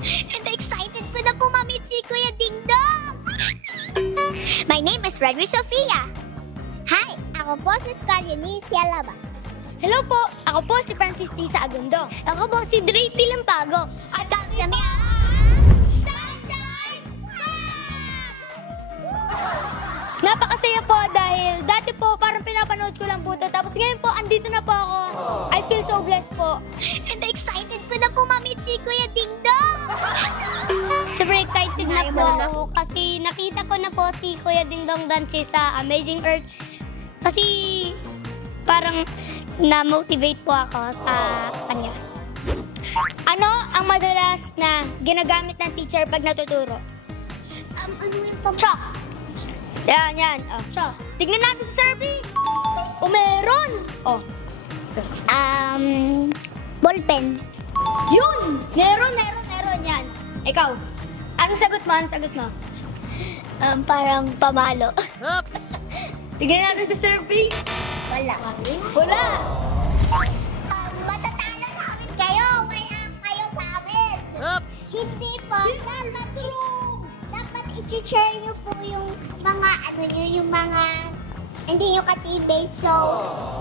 And excited ko na po ma-meet si Kuya Dingdong! My name is Redry Sofia. Hi, ako po si Scalionis Yalaba. Hello po, ako po si Francis Tisa Agundo. Ako po si Dre Pilampago. At kami ang Sunshine Napakasaya po dahil dati po parang pinapanood ko lang po ito. Tapos ngayon po, andito na po ako. I feel so blessed po. And excited ko na po ma-meet si Kuya Dingdong. Super excited na po ako kasi nakita ko na po si Kuya Dingdong Dancy sa Amazing Earth. Kasi parang na-motivate po ako sa kanya. Ano ang madalas na ginagamit ng teacher pag natuturo? Ano yung chalk. Yan. Oh. Chalk. Tignan natin sa survey. O meron. Oh. Ballpen. Yun! Meron yan. Ikaw, anong sagot mo? Parang pamalo. Tignan natin sa survey. Wala. Matatalo namin kayo. Wala kayo sa amin. Hindi po. Dapat i-share nyo po yung mga yung mga hindi nyo katibay. So,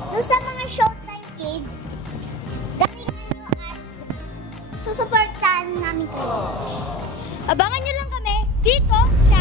doon sa mga Showtime Kids, galing at susuportahan namin kayo. Abangan nyo lang kami dito sa